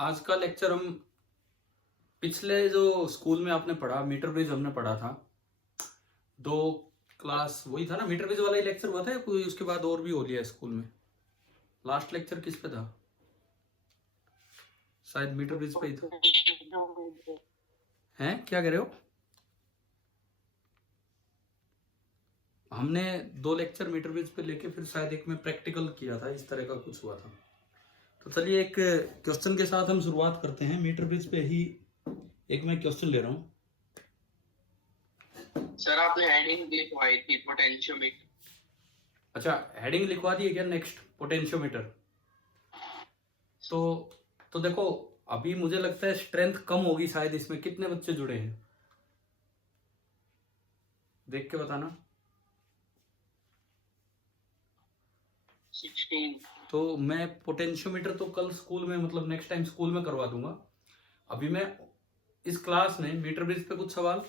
आज का लेक्चर हम पिछले जो स्कूल में आपने पढ़ा मीटर ब्रिज हमने पढ़ा था। दो क्लास वही था ना, मीटर ब्रिज वाला ही लेक्चर हुआ था या कोई उसके बाद और भी हो लिया स्कूल में? लास्ट लेक्चर किस पे था? शायद मीटर ब्रिज पे ही था। हैं, क्या कह रहे हो? हमने 2 लेक्चर मीटर ब्रिज पे लेके फिर शायद एक में प्रैक्टिकल किया था, इस तरह का कुछ हुआ था। तो चलिए एक क्वेश्चन के साथ हम शुरुआत करते हैं। मीटर ब्रिज पे ही एक मैं क्वेश्चन ले रहा हूँ। सर आपने हेडिंग लिखवाई थी पोटेंशियोमीटर। अच्छा, हेडिंग लिखवा दी है क्या? Next potentiometer. तो देखो, अभी मुझे लगता है स्ट्रेंथ कम होगी शायद इसमें। कितने बच्चे जुड़े हैं देख के बताना। 16। तो मैं पोटेंशियोमीटर तो कल स्कूल में, मतलब नेक्स्ट टाइम स्कूल में करवा दूंगा। अभी मैं इस क्लास में मीटर ब्रिज पे कुछ सवाल,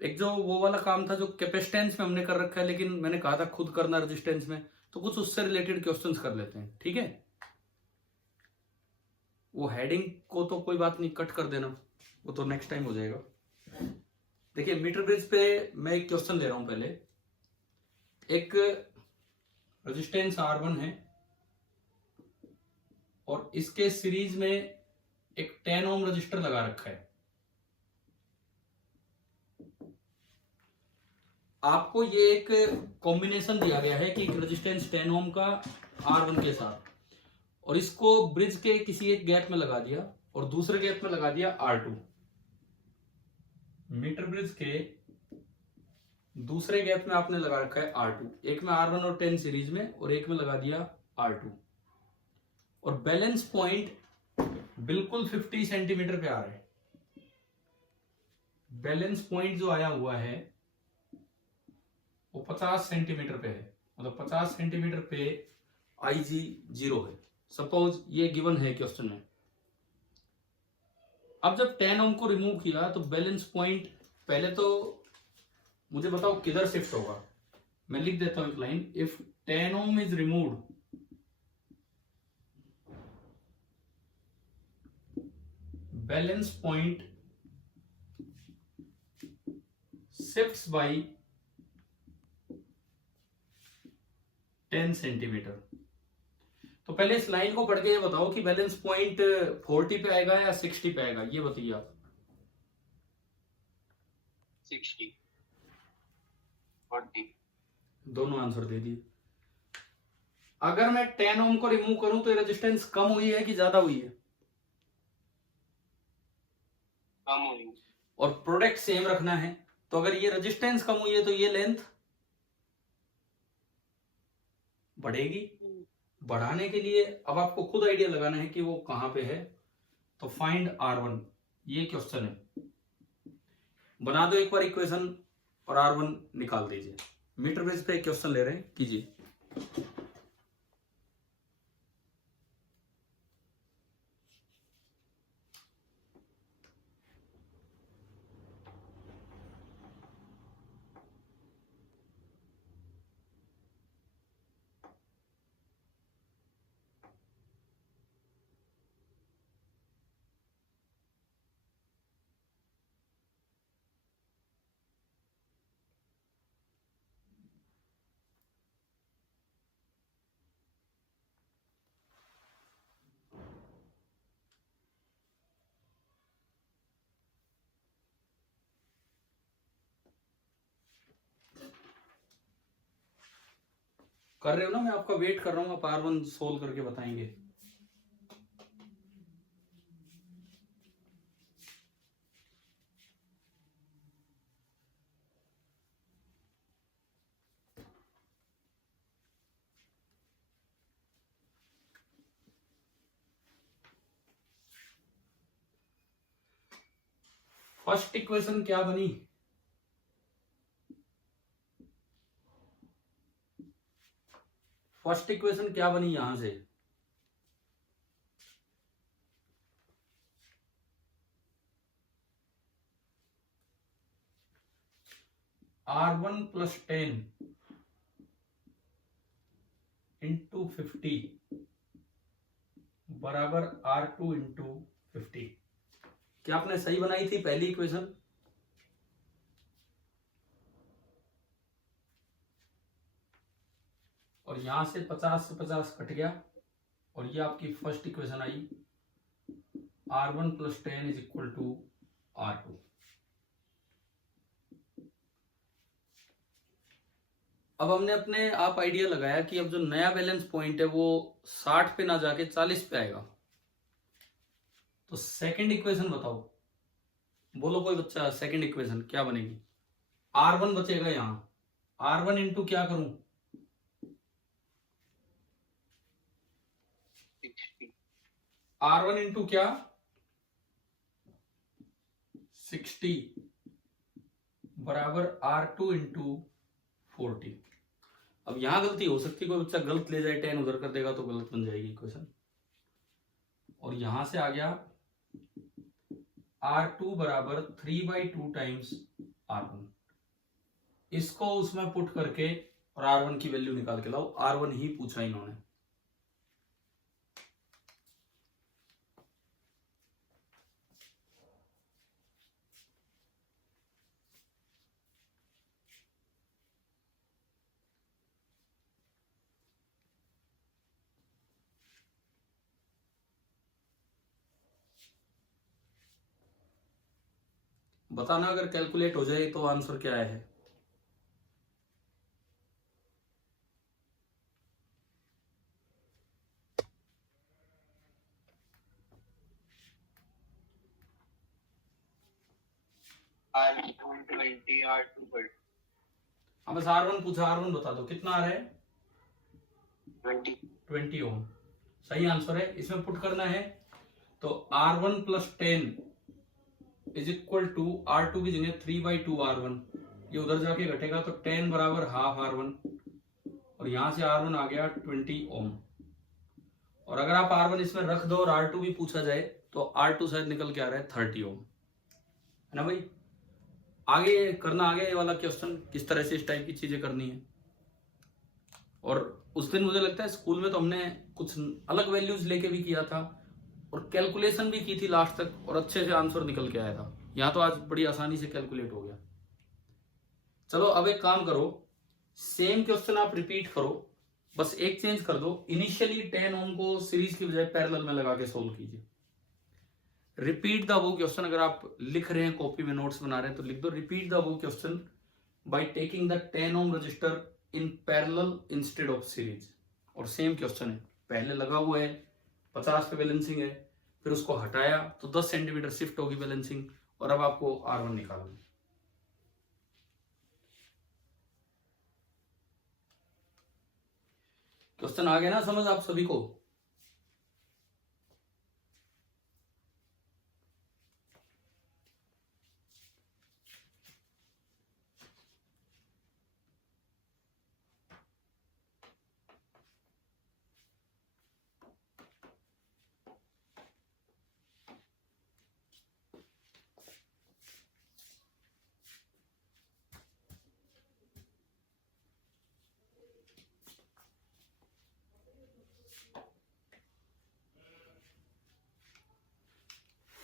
एक जो वो वाला काम था जो कैपेसिटेंस में हमने कर रखा है, लेकिन मैंने कहा था खुद करना रेजिस्टेंस में, तो कुछ उससे रिलेटेड क्वेश्चंस कर लेते हैं, ठीक है? वो हेडिंग को तो कोई बात नहीं, कट कर देना, वो तो नेक्स्ट टाइम हो जाएगा। देखिए, मीटर ब्रिज पे मैं एक क्वेश्चन ले रहा हूं। पहले एक रेजिस्टेंस R1 है और इसके सीरीज में एक 10 ओम रजिस्टर लगा रखा है। आपको ये एक कॉम्बिनेशन दिया गया है कि एक रेजिस्टेंस 10 ओम का R1 के साथ, और इसको ब्रिज के किसी एक गैप में लगा दिया और दूसरे गैप में लगा दिया R2। मीटर ब्रिज के दूसरे गैप में आपने लगा रखा है R2, एक में R1 और 10 सीरीज में और एक में लगा दिया R2, और बैलेंस पॉइंट बिल्कुल 50 सेंटीमीटर पे आ रहा है। बैलेंस पॉइंट जो आया हुआ है वो 50 सेंटीमीटर पे है, मतलब 50 सेंटीमीटर पे IG 0 है। सपोज ये गिवन है क्वेश्चन में। अब जब 10 ओम को रिमूव किया तो बैलेंस पॉइंट, पहले तो मुझे बताओ किधर शिफ्ट होगा। मैं लिख देता हूं एक line, if 10 ohm is removed, balance point shifts by 10 centimetre. तो पहले इस लाइन को पढ़ के ये बताओ कि बैलेंस पॉइंट 40 पे आएगा या 60 पे आएगा, ये बताइए आप। 60 40 दोनों आंसर दे दिए। अगर मैं 10 ओम को रिमूव करूं तो रेजिस्टेंस कम हुई है कि ज्यादा हुई है? कम हुई। और प्रोडक्ट सेम रखना है, तो अगर ये रेजिस्टेंस कम हुई है तो ये लेंथ बढ़ेगी। बढ़ाने के लिए अब आपको खुद आइडिया लगाना है कि वो कहां पे है। तो फाइंड R1, ये क्वेश्चन है। बना दो एक बार इक्वेशन और R1 निकाल दीजिए। मीटर बेस पे क्वेश्चन ले रहे हैं, कीजिए। कर रहे हो ना, मैं आपका वेट कर रहा हूं, आप R1 सोल्व करके बताएंगे। फर्स्ट इक्वेशन क्या बनी? फर्स्ट इक्वेशन क्या बनी यहां से? R1 प्लस 10 इंटू 50 बराबर R2 इंटू 50। क्या आपने सही बनाई थी पहली इक्वेशन? और यहां से 50 से 50 कट गया और ये आपकी फर्स्ट इक्वेशन आई, R1 + 10 = R2। अब हमने अपने आप आइडिया लगाया कि अब जो नया बैलेंस पॉइंट है वो 60 पे ना जाके 40 पे आएगा। तो सेकंड इक्वेशन बताओ, बोलो कोई बच्चा, सेकंड इक्वेशन क्या बनेगी? R1 बचेगा यहां, R1 इंटू क्या करूं? 60 R1 इंटू क्या? 60 बराबर R2 इंटू 40। अब यहां गलती हो सकती है, कोई बच्चा गलत ले जाए, 10 उधर कर देगा तो गलत बन जाएगी इक्वेशन। और यहां से आ गया R2 बराबर 3/2 टाइम्स R1। इसको उसमें पुट करके और R1 की वैल्यू निकाल के लाओ। R1 ही पूछा इन्होंने। बताना अगर कैलकुलेट हो जाए तो आंसर क्या है। R1 20 R2 30 अब बस R1 पूछा, R1 बता दो कितना आ रहा है? 20 ओम। सही आंसर है। इसमें पुट करना है तो R1 + 10 = R2 की जगह 3/2 R1। ये उधर जाके घटेगा तो 10 बराबर हाफ R1 और यहां से R1 आ गया 20 ओम। और अगर आप R1 इसमें रख दो और R2 भी पूछा जाए तो R2 शायद निकल के आ रहा है 30 ओम, है ना भाई? आगे करना, आगे ये वाला क्वेश्चन किस तरह से इस टाइप की चीजें करनी है। और उस दिन मुझे लगता है स्कूल में तो हमने कुछ अलग वैल्यूज लेके भी किया था और कैलकुलेशन भी की थी लास्ट तक और अच्छे से आंसर निकल के आया था। यहाँ तो आज बड़ी आसानी से कैलकुलेट हो गया। चलो अब एक काम करो, सेम क्वेश्चन आप रिपीट करो, बस एक चेंज कर दो। इनिशियली 10 ओम को सीरीज की बजाय पैरेलल में लगा के सोल्व कीजिए। रिपीट द अबव क्वेश्चन, अगर आप लिख रहे हैं कॉपी में नोट्स बना रहे हैं तो लिख दो repeat the above question by taking the 10 ohm register in parallel instead of series. और सेम क्वेश्चन है, पहले लगा हुआ है 50 पे बैलेंसिंग है, फिर उसको हटाया तो 10 सेंटीमीटर शिफ्ट होगी बैलेंसिंग और अब आपको R1 निकालना है। क्वेश्चन आ गया ना समझ आप सभी को?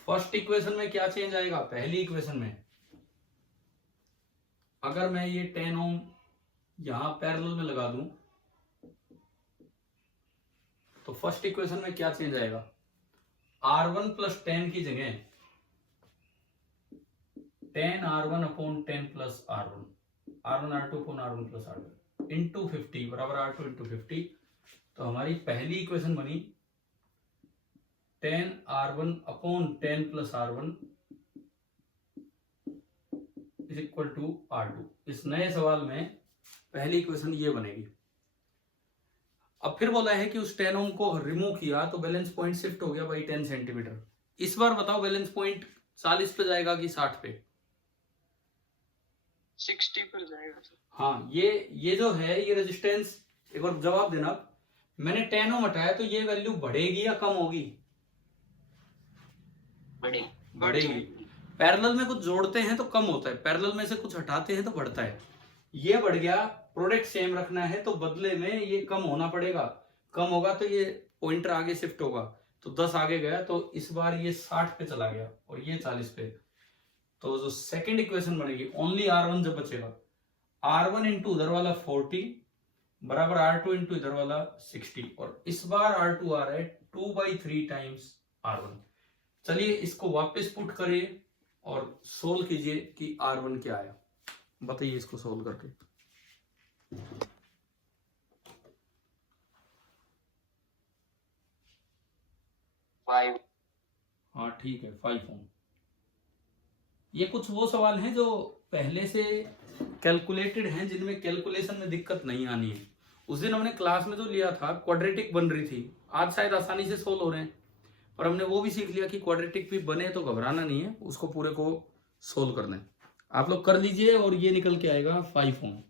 फर्स्ट इक्वेशन में क्या चेंज आएगा? पहली इक्वेशन में अगर मैं ये 10 ओम यहां पैरेलल में लगा दूं तो फर्स्ट इक्वेशन में क्या चेंज आएगा? R1 + 10 की जगह 10R1/10 + R1, R1R2/R1 + R2 into 50 बराबर R2 इंटू 50। तो हमारी पहली इक्वेशन बनी 10R1/10 + R1 = R2। इस नए सवाल में पहली इक्वेशन ये बनेगी। अब फिर बोला है कि उस 10 ओम को रिमूव किया तो बैलेंस पॉइंट शिफ्ट हो गया बाई 10 सेंटीमीटर। इस बार बताओ बैलेंस पॉइंट 40 पे जाएगा कि 60 पे? 60 पर जाएगा सर। हाँ, ये जो है ये रेजिस्टेंस, एक बार जवाब देना। मैंने 10 ओम हटाया तो ये वैल्यू बढ़ेगी या कम होगी? बढ़ेगी। पैरेलल में कुछ जोड़ते हैं तो कम होता है, पैरेलल में से कुछ हटाते हैं तो बढ़ता है। ये बढ़ गया, प्रोडक्ट सेम रखना है तो बदले में ये कम होना पड़ेगा। कम होगा तो ये पॉइंटर आगे शिफ्ट होगा। तो 10 आगे गया, तो इस बार ये 60 पे चला गया और ये 40 पे। तो जो सेकंड इक्वेशन बनेगी, ओनली R1 जब बचेगा, R1 इंटू उधर वाला 40 बराबर R2 इंटू इधर वाला 60, और इस बार R2 आ रहा है 2/3 टाइम्स R1। चलिए इसको वापस पुट करिए और सोल्व कीजिए कि R1 क्या आया, बताइए इसको सोल्व करके। 5। हाँ ठीक है, 5 ओम। ये कुछ वो सवाल हैं जो पहले से कैलकुलेटेड हैं, जिनमें कैलकुलेशन में दिक्कत नहीं आनी है। उस दिन हमने क्लास में जो लिया था क्वाड्रेटिक बन रही थी, आज शायद आसानी से सोल्व हो रहे हैं, पर हमने वो भी सीख लिया कि क्वाड्रेटिक भी बने तो घबराना नहीं है, उसको पूरे को सोल्व करना है। आप लोग कर लीजिए और ये निकल के आएगा 5 ओम।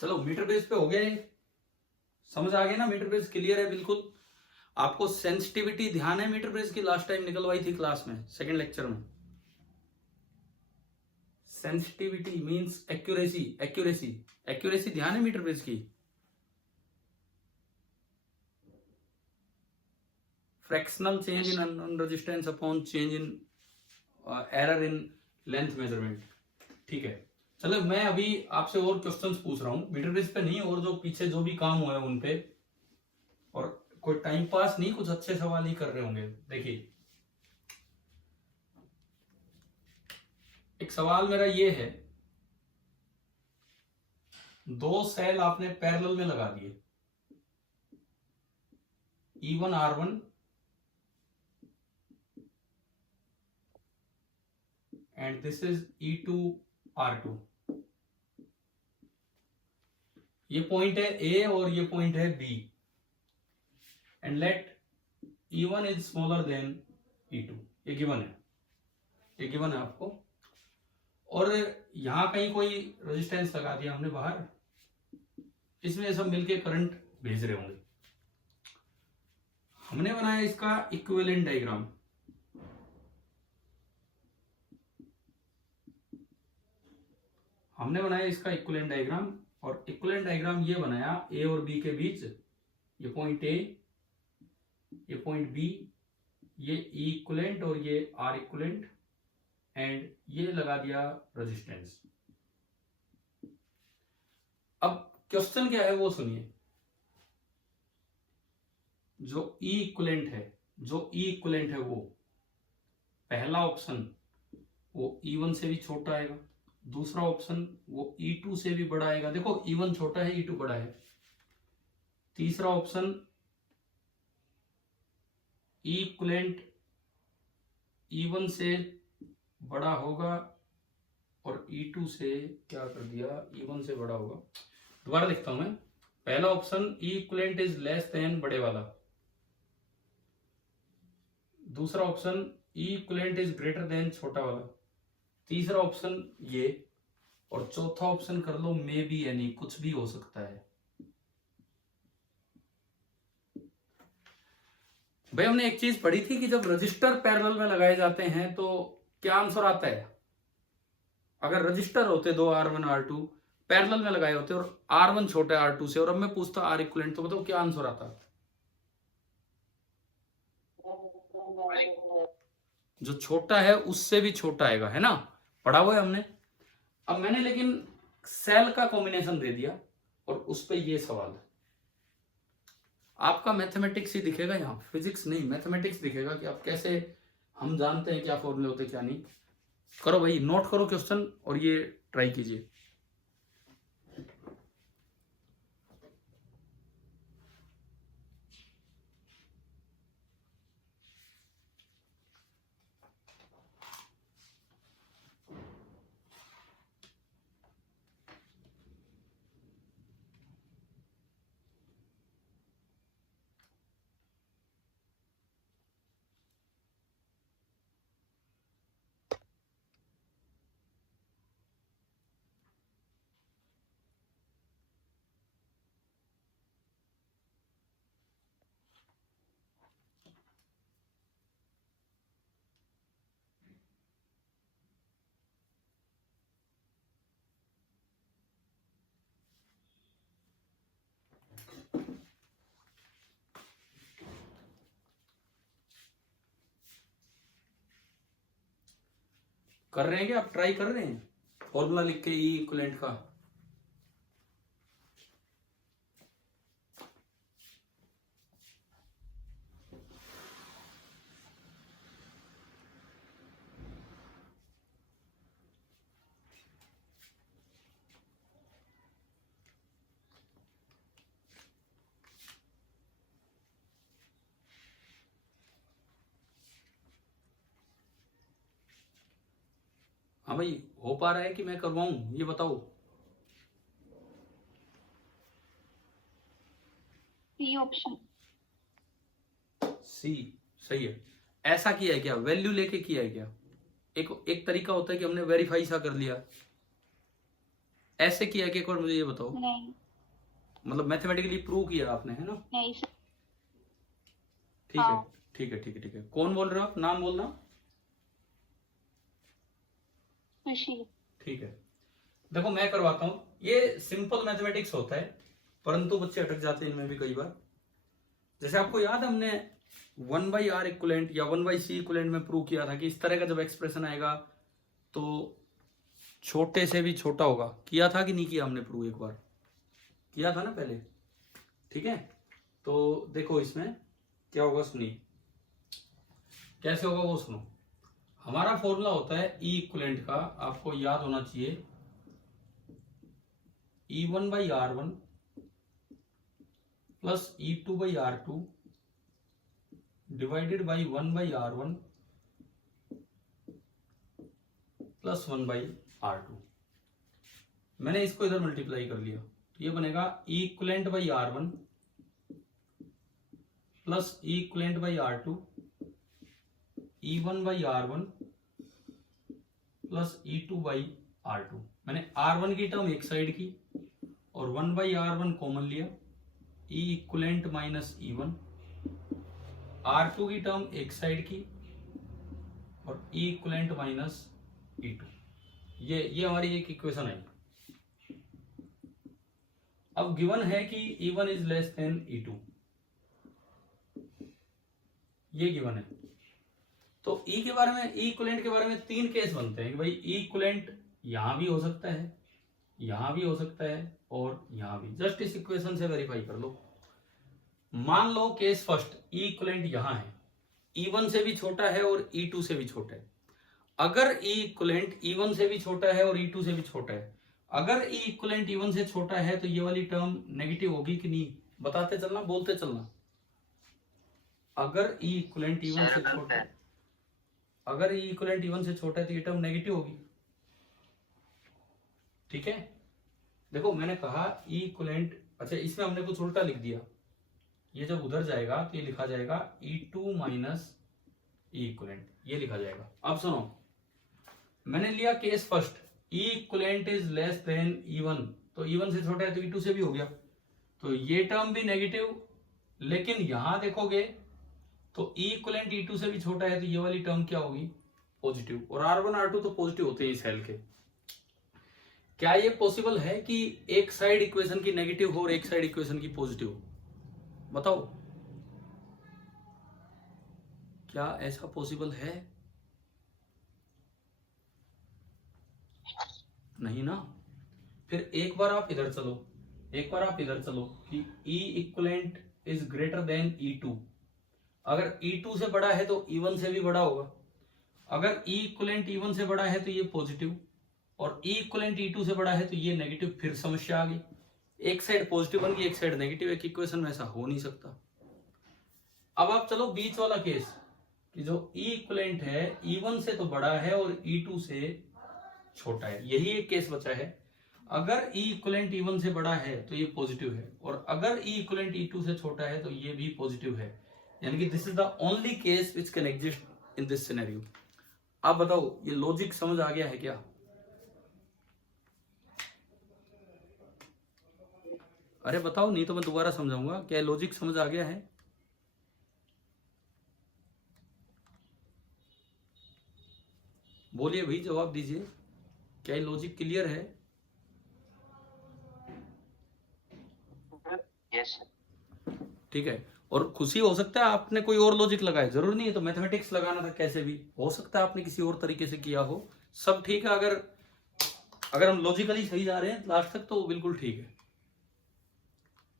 चलो मीटर बेस पे हो गया, ये समझ आ गया ना, मीटर बेस क्लियर है बिल्कुल। आपको सेंसिटिविटी ध्यान है मीटर बेस की, लास्ट टाइम निकलवाई थी क्लास में सेकंड लेक्चर में। Sensitivity means accuracy, accuracy, accuracy ध्यान है मीटर बेस की। Fractional change in unknown resistance upon change in error in length measurement. ठीक है, चलो मैं अभी आपसे और क्वेश्चंस पूछ रहा हूं मीटर बेस पे नहीं, और जो पीछे जो भी काम हुआ है उन पे, और कोई टाइम पास नहीं, कुछ अच्छे सवाल ही कर रहे होंगे। देखिए एक सवाल मेरा ये है, दो सेल आपने पैरेलल में लगा दिए, E1 R1 and this is E2 R2। ये पॉइंट है A और ये पॉइंट है B, and let E1 is smaller than E2। ये गिवन है, ये गिवन है आपको, और यहां कहीं कोई रेजिस्टेंस लगा दिया हमने बाहर, इसमें सब मिलके करंट भेज रहे होंगे। हमने बनाया इसका इक्विवेलेंट डायग्राम, हमने बनाया इसका इक्विवेलेंट डायग्राम, और इक्विवेलेंट डायग्राम ये बनाया ए और बी के बीच, ये पॉइंट ए, ये पॉइंट बी, ये ई इक्विवेलेंट और ये आर इक्विवेलेंट, एंड ये लगा दिया रेजिस्टेंस। अब क्वेश्चन क्या है वो सुनिए। जो ई इक्विवेलेंट है, जो ई इक्विवेलेंट है, वो पहला ऑप्शन वो E1 से भी छोटा आएगा, दूसरा ऑप्शन वो E2 से भी बड़ा आएगा। देखो E1 छोटा है, E2 बड़ा है। तीसरा ऑप्शन E इक्विवेलेंट E1 से बड़ा होगा और E2 से क्या कर दिया, E1 से बड़ा होगा। दोबारा लिखता हूं मैं, पहला option E equivalent is less than बड़े वाला, दूसरा option E equivalent is greater than छोटा वाला, तीसरा ऑप्शन ये, और चौथा ऑप्शन कर लो मे बी एनी, कुछ भी हो सकता है। भाई हमने एक चीज पढ़ी थी कि जब रजिस्टर पैरेलल में लगाए जाते हैं तो क्या आंसर आता है। अगर रजिस्टर होते दो R1 R2 पैरेलल में लगाए होते और R1 छोटा है R2 से, और अब मैं पूछता R इक्विवेलेंट, तो बताओ क्या आंसर आता। जो छोटा है उससे भी छोटा आएगा, है ना, पढ़ा हुआ है हमने। अब मैंने लेकिन सेल का कॉम्बिनेशन दे दिया और उस पे ये सवाल है। आपका मैथमेटिक्स ही दिखेगा यहाँ, फिजिक्स नहीं, मैथमेटिक्स दिखेगा कि आप कैसे, हम जानते हैं क्या फॉर्मूले होते क्या नहीं। करो भाई, नोट करो क्वेश्चन और ये ट्राई कीजिए। कर रहे हैं क्या आप, ट्राई कर रहे हैं फॉर्मूला लिख के ई इक्वलेंट का? हाँ भाई, हो पा रहा है कि मैं करवाऊं, ये बताओ। C option. सी सही है। ऐसा किया है क्या, वैल्यू लेके किया है क्या? एक एक तरीका होता है कि हमने वेरीफाई सा कर लिया, ऐसे किया है कि एक बार मुझे ये बताओ। नहीं मतलब मैथमेटिकली प्रूव किया आपने, है ना? नहीं सर। ठीक है हाँ। ठीक है ठीक है ठीक है। कौन बोल रहे हो आप, नाम बोलना। खुशी। ठीक है, देखो मैं करवाता हूं। ये सिंपल मैथमेटिक्स होता है, परंतु बच्चे अटक जाते हैं इनमें भी कई बार। जैसे आपको याद है हमने 1/r इक्वलेंट या 1/c इक्वलेंट में प्रूव किया था कि इस तरह का जब एक्सप्रेशन आएगा तो छोटे से भी छोटा होगा। किया था कि नहीं किया हमने प्रूव? एक बार किया था ना पहले, ठीक है। तो देखो इसमें क्या होगा, सुनिए कैसे होगा वो सुनो। हमारा फॉर्मूला होता है ई इक्वलेंट का, आपको याद होना चाहिए, E1/R1 plus E2/R2 divided by 1/R1 plus 1/R2। मैंने इसको इधर मल्टीप्लाई कर लिया तो ये बनेगा E equivalent by R1 plus E equivalent by R2 E1/R1 plus E2/R2। मैंने R1 की टर्म एक साइड की और 1/R1 कॉमन लिया, E equivalent minus E1। R2 की टर्म एक साइड की और E इक्वलेंट माइनस E2। ये हमारी एक इक्वेशन है। अब गिवन है कि E1 is less than E2, ये गिवन है। तो E के बारे में, E इक्वलेंट के बारे में तीन केस बनते हैं कि भाई E इक्वलेंट यहां भी हो सकता है, यहां भी हो सकता है और यहां भी। जस्ट इस इक्वेशन से वेरीफाई कर लो। मान लो केस फर्स्ट, E इक्वलेंट यहां है, E1 से भी छोटा है और E2 से भी छोटा है। अगर E इक्वलेंट E1 से भी छोटा है और E2 से भी छोटा है, अगर E इक्वलेंट E1 से छोटा है तो ये वाली टर्म नेगेटिव होगी कि नहीं? बताते चलना, बोलते चलना। अगर E इक्वलेंट E1 से छोटा है, अगर E इक्वलेंट E1 से छोटा है तो ये टर्म नेगेटिव होगी, ठीक है। देखो मैंने कहा E इक्वलेंट, अच्छा इसमें हमने कुछ उल्टा लिख दिया, ये जब उधर जाएगा तो ये लिखा जाएगा E2 माइनस E इक्वलेंट, ये लिखा जाएगा। अब सुनो, मैंने लिया case first, E equivalent is less than E1, तो E1 से छोटा है तो E2 से भी हो गया, तो ये टर्म भी नेगेटिव। लेकिन यहां देखोगे तो E इक्वलेंट E2 से भी छोटा है तो ये वाली टर्म क्या होगी? पॉजिटिव। और R1 R2 तो पॉजिटिव होते हैं इस सेल के। क्या ये पॉसिबल है कि एक साइड इक्वेशन की नेगेटिव हो और एक साइड इक्वेशन की पॉजिटिव हो? बताओ, क्या ऐसा पॉसिबल है? नहीं ना। फिर एक बार आप इधर चलो, एक बार आप इधर चलो कि E equivalent is greater than E2। अगर E2 से बड़ा है तो E1 से भी बड़ा होगा। अगर E इक्वलेंट E1 से बड़ा है तो ये पॉजिटिव, और E इक्वलेंट E2 से बड़ा है तो ये नेगेटिव। फिर समस्या आ गई, एक साइड पॉजिटिव बन गई एक साइड नेगेटिव। एक इक्वेशन में ऐसा हो नहीं सकता। अब आप चलो बीच वाला केस कि जो E इक्वलेंट है E1 से तो बड़ा है और E2 से छोटा है, यही एक केस बचा है। अगर E इक्वलेंट E1 से बड़ा है तो ये पॉजिटिव है, और अगर E इक्वलेंट E2 से छोटा है तो ये भी पॉजिटिव है। यानी कि this is the only case which can exist in this scenario. आप बताओ, ये लॉजिक समझ आ गया है क्या? अरे बताओ, नहीं तो मैं दोबारा समझाऊंगा। क्या लॉजिक समझ आ गया है? बोलिए भाई, जवाब दीजिए। क्या ये लॉजिक क्लियर है? यस। ठीक है। और खुशी हो सकता है आपने कोई और लॉजिक लगाया, जरूर नहीं है तो मैथमेटिक्स लगाना था, कैसे भी हो सकता है आपने किसी और तरीके से किया हो, सब ठीक है। अगर हम लॉजिकली सही जा रहे हैं लास्ट तक तो बिल्कुल ठीक है।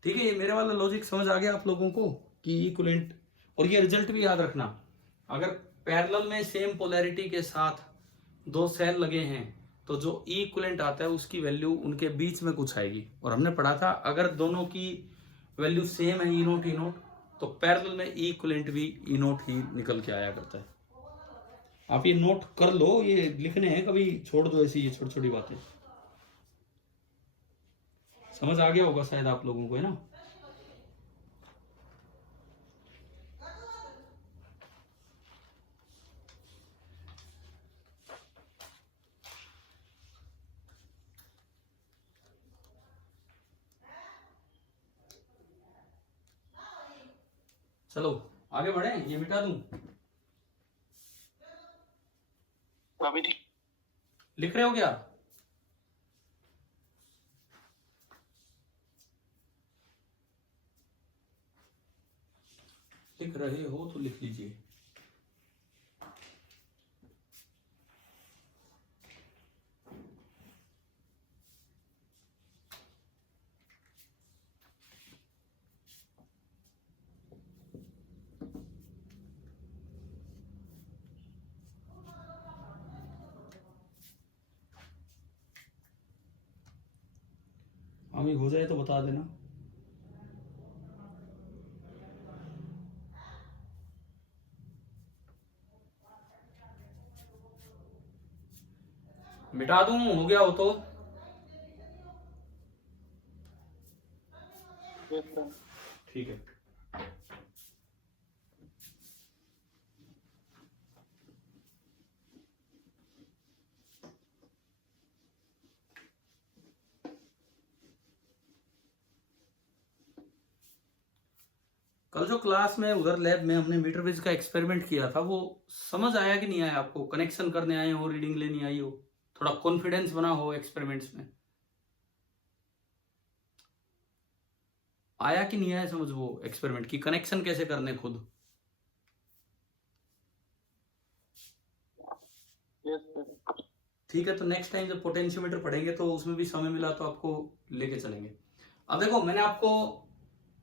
ठीक है, ये मेरे वाला लॉजिक समझ आ गया आप लोगों को कि इक्विवेलेंट। और ये रिजल्ट भी याद रखना, अगर पैरेलल में सेम पोलैरिटी के साथ दो सेल लगे हैं तो जो इक्विवेलेंट आता है उसकी वैल्यू उनके बीच में कुछ आएगी। और हमने पढ़ा था अगर दोनों की वैल्यू सेम है, ई नोट ई नोट, तो पैरेलल में इक्विवेलेंट भी ई नोट ही निकल के आया करता है। आप ये नोट कर लो, ये लिखने हैं, कभी छोड़ दो ऐसी ये छोटी छोटी बातें। समझ आ गया होगा शायद आप लोगों को, है ना। चलो आगे बढ़े, ये मिटा दूं। अभी ठीक। लिख रहे हो क्या? लिख रहे हो तो लिख लीजिए। अभी हो जाए तो बता देना। मिटा दूं, हो गया हो तो। Yes sir. ठीक है। कल जो क्लास में उधर लैब में हमने मीटर ब्रिज का एक्सपेरिमेंट किया था, वो समझ आया कि नहीं आया आपको? कनेक्शन करने आए हो, रीडिंग लेनी आई हो, थोड़ा कॉन्फिडेंस बना हो एक्सपेरिमेंट्स में, आया कि नहीं आया समझ वो एक्सपेरिमेंट की कनेक्शन कैसे करने खुद? Yes sir. ठीक है, तो नेक्स्ट टाइम जब पोटेंशियोमीटर पढ़ेंगे तो उसमें भी समय मिला तो आपको लेके चलेंगे। अब देखो, मैंने आपको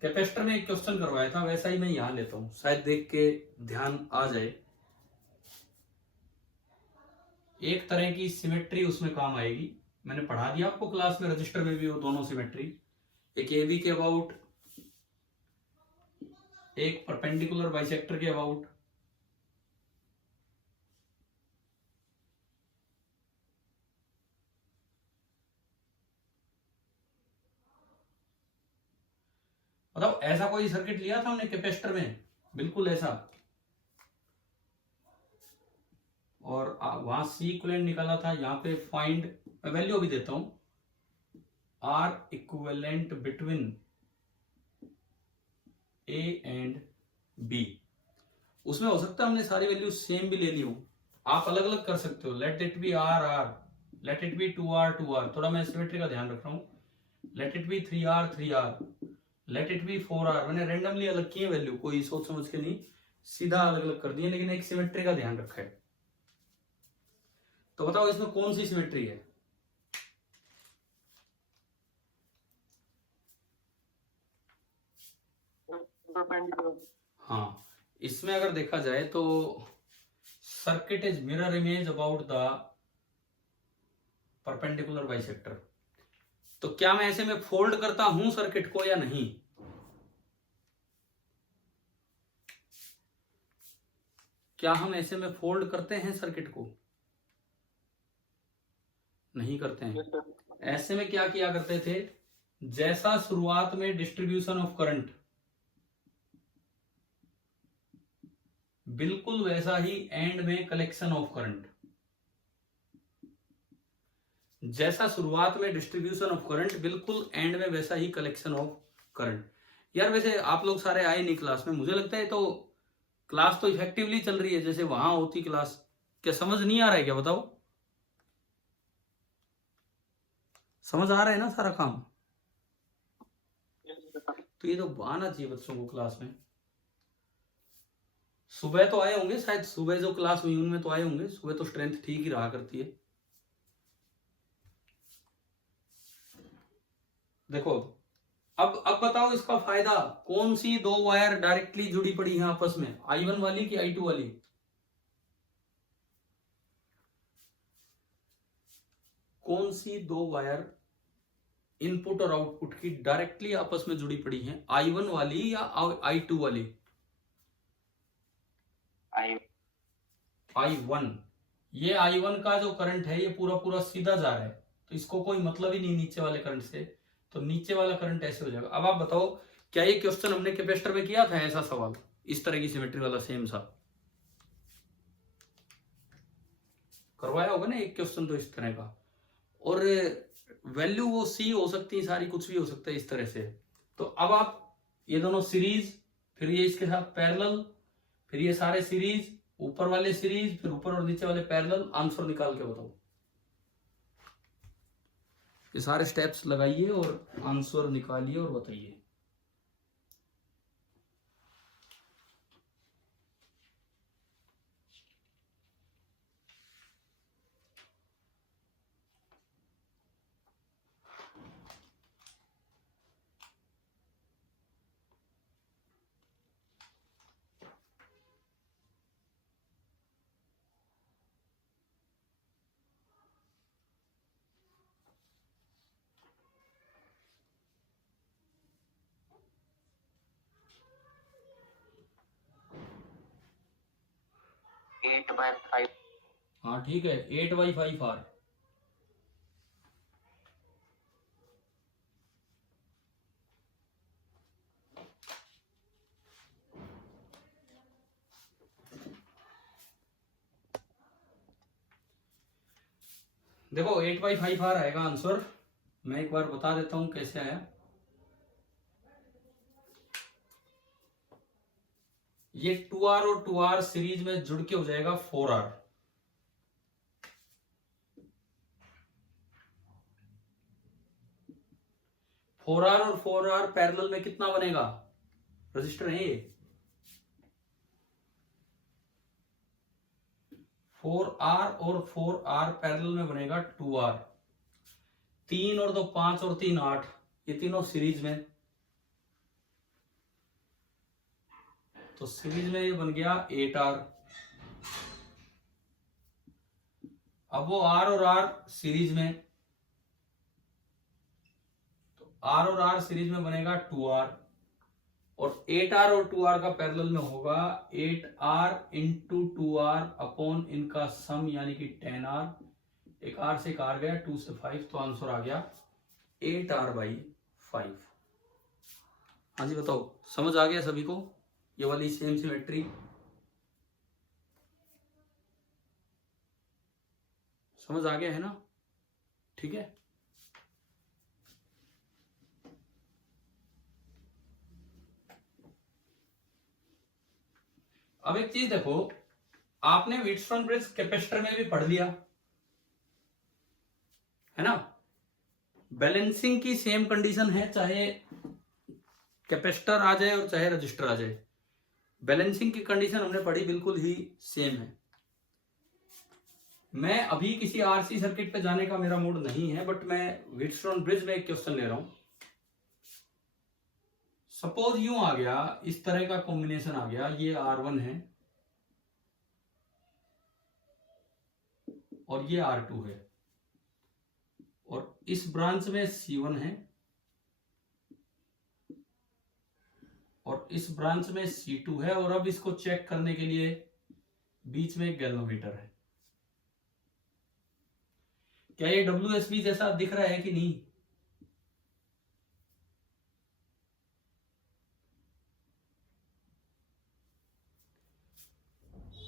कैपेसिटर में एक क्वेश्चन करवाया था, वैसा ही मैं यहां लेता हूं, शायद देख के ध्यान आ जाए। एक तरह की सिमेट्री उसमें काम आएगी, मैंने पढ़ा दिया आपको क्लास में, रजिस्टर में भी वो दोनों सिमेट्री, एक एबी के अबाउट, एक परपेंडिकुलर बाइसेक्टर के अबाउट। मतलब ऐसा कोई सर्किट लिया था हमने कैपेसिटर में, बिल्कुल ऐसा, और वहां सी इक्विवेलेंट निकाला था। यहाँ पे फाइंड, मैं वैल्यू भी देता हूं, R equivalent between A and B. उसमें हो सकता है हमने सारी वैल्यू सेम भी ले ली हो, आप अलग अलग कर सकते हो। Let it be R R, let it be 2R 2R, थोड़ा मैं सिमेट्री का ध्यान रख रहा हूं। Late it B 3R 3R, late it B 4R। मैंने रेंडमली अलग की है वैल्यू, कोई सोच समझ के नहीं, सीधा अलग अलग कर दिए, लेकिन एक सिमेट्री का ध्यान रखा है। तो बताओ इसमें कौन सी सिमेट्री है? हाँ, इसमें अगर देखा जाए तो circuit is mirror image about the perpendicular bisector. तो क्या मैं ऐसे में फोल्ड करता हूं सर्किट को या नहीं? क्या हम ऐसे में फोल्ड करते हैं सर्किट को? नहीं करते हैं। ऐसे में क्या किया करते थे, जैसा शुरुआत में डिस्ट्रीब्यूशन ऑफ करंट, बिल्कुल वैसा ही एंड में कलेक्शन ऑफ करंट। जैसा शुरुआत में डिस्ट्रीब्यूशन ऑफ करंट, बिल्कुल एंड में वैसा ही कलेक्शन ऑफ करंट। यार वैसे आप लोग सारे आए नहीं क्लास में, मुझे लगता है तो क्लास तो इफेक्टिवली चल रही है जैसे वहां होती क्लास। क्या समझ नहीं आ रहा है क्या, बताओ? समझ आ रहा है ना सारा काम? तो ये तो आना चाहिए बच्चों को क्लास में। सुबह तो आए होंगे शायद, सुबह जो क्लास हुई उनमें तो आए होंगे, सुबह तो स्ट्रेंथ ठीक ही रहा करती है। देखो अब बताओ इसका फायदा, कौन सी दो वायर डायरेक्टली जुड़ी पड़ी हैं आपस में, I1 वाली कि I2 वाली? कौन सी दो वायर इनपुट और आउटपुट की डायरेक्टली आपस में जुड़ी पड़ी हैं, I1 वाली या I2 वाली? I1। ये I1 का जो करंट है ये पूरा पूरा सीधा जा रहा है, तो इसको कोई मतलब ही नहीं नीचे वाले करंट से, तो नीचे वाला करंट ऐसे हो जाएगा। अब आप बताओ क्या ये क्वेश्चन हमने कैपेसिटर में किया था ऐसा सवाल, इस तरह की सिमेट्री वाला सेम सा करवाया होगा ना एक क्वेश्चन तो इस तरह का, और वैल्यू वो सी हो सकती है सारी, कुछ भी हो सकता है इस तरह से। तो अब आप ये दोनों सीरीज, फिर ये इसके साथ पैरेलल, फिर ये सारे सीरीज, ऊपर वाले सीरीज, फिर ऊपर और नीचे वाले पैरेलल, आंसर निकाल के बताओ। ये सारे स्टेप्स लगाइए और आंसर निकालिए और बताइए। Eight by five. हाँ ठीक है, 8/5 आर। देखो 8/5 आर आएगा आंसर, मैं एक बार बता देता हूं कैसे आया। ये 2R और 2R सीरीज में जुड़ के हो जाएगा 4R। फोर आर और 4R पैरेलल में कितना बनेगा, रजिस्टर है ये 4R और 4R पैरेलल में बनेगा 2R। 3 और 2 5 और 3 8, ये तीनों सीरीज में, तो सीरीज में ये बन गया 8R। अब वो R और R सीरीज में, तो R और R सीरीज में बनेगा 2R, और 8R और 2R का पैरेलल में होगा 8R इंटू 2R अपॉन इनका सम यानी कि 10R। एक R से एक R गया, 2 से 5, तो आंसर आ गया 8R/5। हाँ जी बताओ, समझ आ गया सभी को ये वाली सेम सिमेट्री? समझ आ गया है ना? ठीक है। अब एक चीज देखो, आपने व्हीटस्टोन ब्रिज कैपेसिटर में भी पढ़ लिया है ना, बैलेंसिंग की सेम कंडीशन है, चाहे कैपेसिटर आ जाए और चाहे रजिस्टर आ जाए, बैलेंसिंग की कंडीशन हमने पढ़ी बिल्कुल ही सेम है। मैं अभी किसी आरसी सर्किट पे जाने का मेरा मूड नहीं है, बट मैं व्हीटस्टोन ब्रिज में एक क्वेश्चन ले रहा हूं। सपोज यूं आ गया, इस तरह का कॉम्बिनेशन आ गया, ये R1 है और ये R2 है, और इस ब्रांच में C1 है और इस ब्रांच में C2 है, और अब इसको चेक करने के लिए बीच में एक गैल्वेनोमीटर है। क्या ये WSB जैसा दिख रहा है कि नहीं?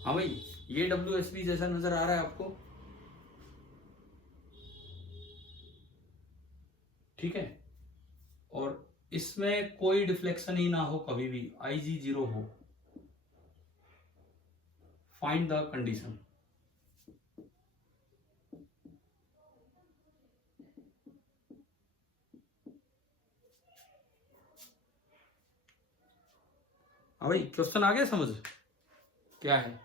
हाँ भाई, ये WSB जैसा नजर आ रहा है आपको? ठीक है, और इसमें कोई डिफ्लेक्शन ही ना हो, कभी भी IG 0 हो। Find the condition. हाँ भाई, क्वेश्चन आ गया समझ? क्या है?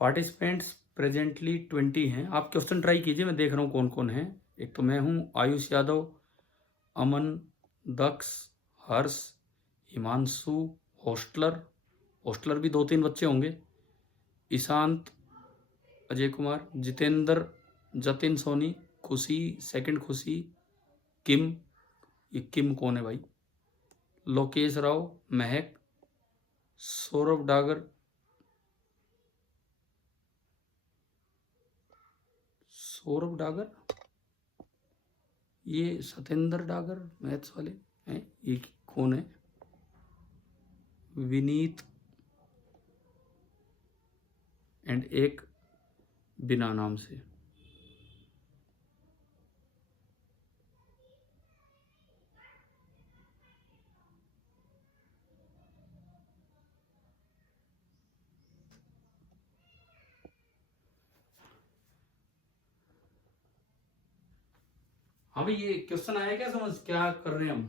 पार्टिसिपेंट्स प्रेजेंटली 20 हैं। आप क्वेश्चन ट्राई कीजिए, मैं देख रहा हूँ कौन कौन है। एक तो मैं हूँ, आयुष यादव, अमन, दक्ष, हर्ष, हिमांशु, हॉस्टलर भी 2-3 बच्चे होंगे, ईशांत, अजय कुमार, जितेंद्र, जतिन सोनी, खुशी, सेकंड खुशी, किम, ये किम कौन है भाई, लोकेश राव, महक, सौरभ डागर, ये सतेंद्र डागर मैथ्स वाले हैं, ये कौन है, विनीत, एंड एक बिना नाम से। हाँ भाई, ये क्वेश्चन आया क्या समझ, क्या कर रहे हैं हम?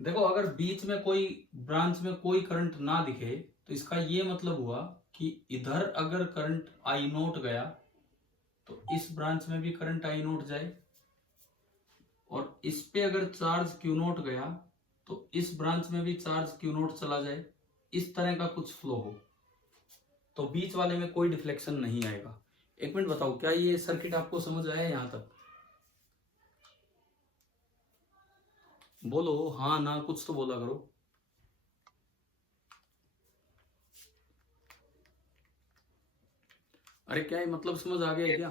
देखो, अगर बीच में कोई ब्रांच में कोई करंट ना दिखे तो इसका ये मतलब हुआ कि इधर अगर करंट आई नोट गया तो इस ब्रांच में भी करंट आई नोट जाए, और इस पे अगर चार्ज क्यू नोट गया तो इस ब्रांच में भी चार्ज क्यू नोट चला जाए, इस तरह का कुछ फ्लो हो, तो बीच वाले में कोई डिफ्लेक्शन नहीं आएगा। एक मिनट बताओ, क्या ये सर्किट आपको समझ आया यहां तक? बोलो हाँ ना, कुछ तो बोला करो। अरे क्या ये मतलब समझ आ गया क्या?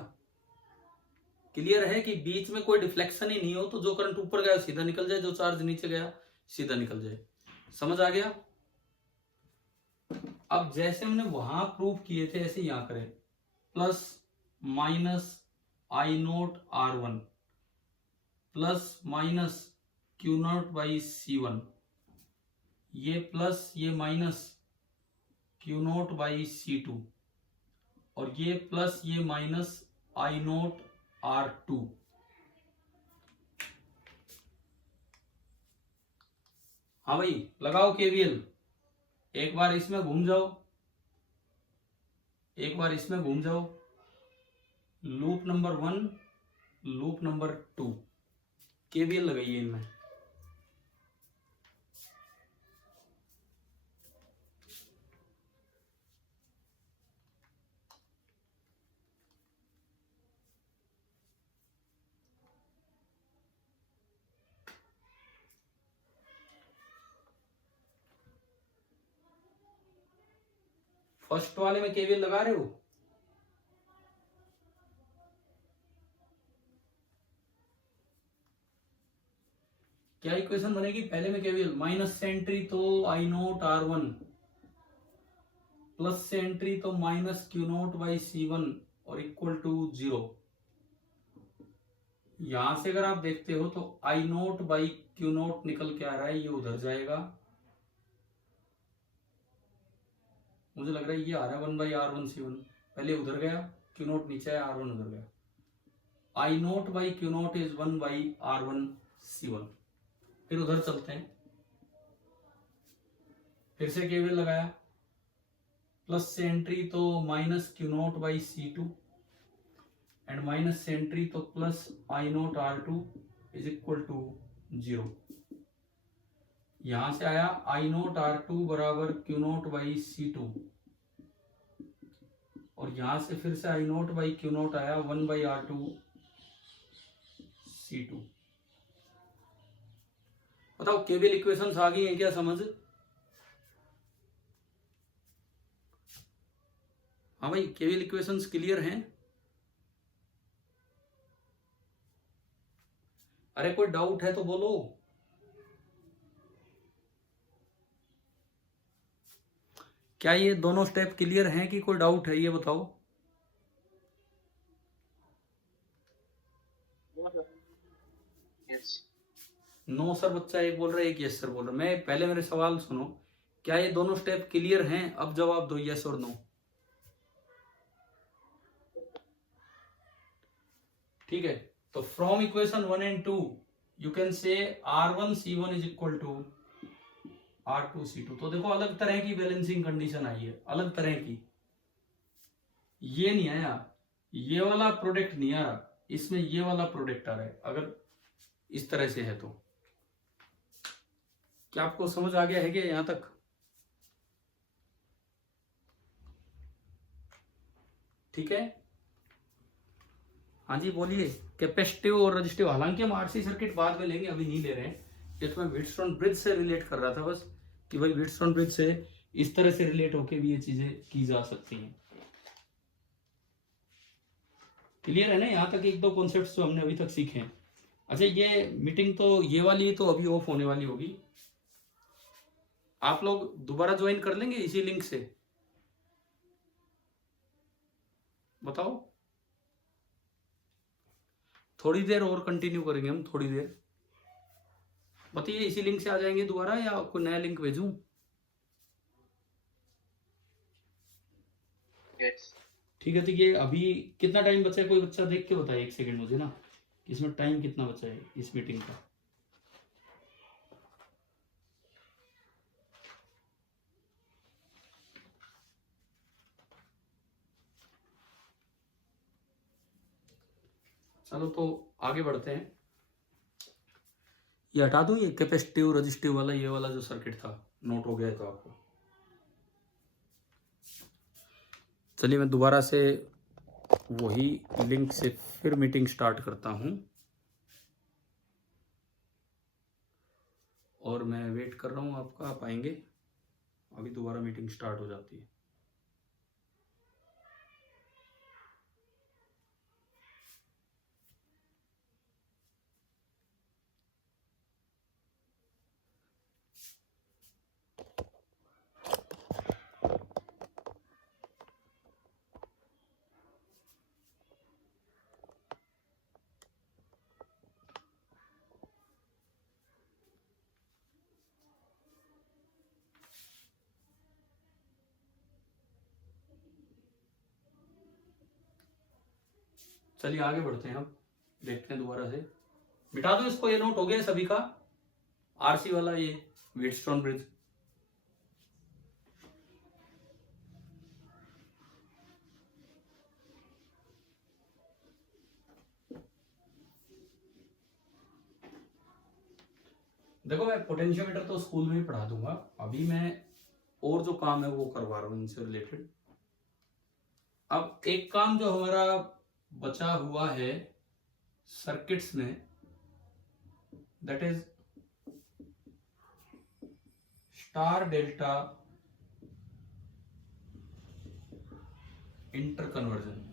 क्लियर है कि बीच में कोई डिफ्लेक्शन ही नहीं हो, तो जो करंट ऊपर गया सीधा निकल जाए, जो चार्ज नीचे गया सीधा निकल जाए। समझ आ गया? अब जैसे हमने वहां प्रूव किए थे ऐसे यहां करें, plus minus I note R1 plus minus Q note by C1, ये प्लस ये minus Q note by C2, और ये प्लस ये माइनस आई नोट R2। हाँ भाई, लगाओ केवीएल। एक बार इसमें घूम जाओ, एक बार इसमें घूम जाओ, loop number 1, loop number 2, KVL लगाइए इनमें। फर्स्ट वाले में केवीएल लगा रहे हो? क्या इक्वेशन बनेगी पहले में केवीएल? माइनस से एंट्री तो आई नोट R1, प्लस से एंट्री तो minus Q note by C1 और इक्वल टू 0। यहां से अगर आप देखते हो तो आई नोट बाई क्यू नोट निकल के आ रहा है, ये उधर जाएगा, मुझे लग रहा है ये आ रहा है 1/R1C1, पहले उधर गया, क्यू नोट नीचे है, R1 उधर गया, I note by Q note is 1/R1C1। फिर उधर चलते हैं, फिर से केवीएल लगाया, प्लस से एंट्री तो minus Q note by C2 and minus से एंट्री तो plus I note R2 is equal to 0। यहां से आया आई नोट R2 बराबर क्यू नोट बाई C2, और यहां से फिर से आई नोट बाई क्यू नोट आया 1/R2C2। बताओ केवीएल इक्वेशंस आ गई हैं क्या समझ? हाँ भाई, केवीएल इक्वेशंस क्लियर हैं? अरे कोई डाउट है तो बोलो। क्या ये दोनों स्टेप क्लियर हैं कि कोई डाउट है, ये बताओ। यस। नो सर बच्चा एक बोल रहा है, एक यस सर बोल रहा है। मैं पहले मेरे सवाल सुनो, क्या ये दोनों स्टेप क्लियर हैं? अब जवाब दो यस और नो। ठीक है, तो from equation 1 and 2 you can say R1C1 is equal to R2C2। तो देखो अलग तरह की बैलेंसिंग कंडीशन आई है, अलग तरह की। ये नहीं आया, ये वाला प्रोडक्ट नहीं आ रहा, इसमें ये वाला प्रोडक्ट आ रहा है। अगर इस तरह से है तो क्या आपको समझ आ गया है क्या यहां तक? ठीक है, हाँ जी बोलिए। कैपेसिटिव और रजिस्टिव, हालांकि हम आरसी सर्किट बाद में लेंगे, अभी नहीं ले रहे हैं। ये तो मैं व्हीटस्टोन ब्रिज से रिलेट कर रहा था बस, कि भाई व्हीटस्टोन ब्रिज से इस तरह से रिलेट होके भी ये चीजें की जा सकती हैं। क्लियर है ना यहाँ तक? एक दो कॉन्सेप्ट्स जो हमने अभी तक सीखे हैं। अच्छा, ये मीटिंग तो ये वाली तो अभी ऑफ होने वाली होगी, आप लोग दोबारा ज्वाइन कर लेंगे इसी लिंक से? बताओ, थोड़ी देर और कंटिन्यू करेंगे हम, थोड़ी देर। बताइए, इसी लिंक से आ जाएंगे दोबारा या आपको नया लिंक भेजूं? यस। ठीक है, तो ये अभी कितना टाइम बचा है? कोई बच्चा देख के बताए एक सेकंड मुझे ना, कि इसमें टाइम कितना बचा है इस मीटिंग का। चलो तो आगे बढ़ते हैं। ये हटा दूं, ये कैपेसिटिव रजिस्टिव वाला, ये वाला जो सर्किट था, नोट हो गया तो आपको। चलिए मैं दोबारा से वही लिंक से फिर मीटिंग स्टार्ट करता हूं, और मैं वेट कर रहा हूं आपका, आप आएंगे। अभी दोबारा मीटिंग स्टार्ट हो जाती है। चलिए आगे बढ़ते हैं, अब देखते हैं दोबारा से। मिटा दो इसको, ये नोट हो गया सभी का, आरसी वाला, ये व्हीटस्टोन ब्रिज। देखो मैं पोटेंशियोमीटर तो स्कूल में ही पढ़ा दूंगा, अभी मैं और जो काम है वो करवा रहा हूँ इनसे रिलेटेड। अब एक काम जो हमारा बचा हुआ है सर्किट्स में, that is star delta inter conversion.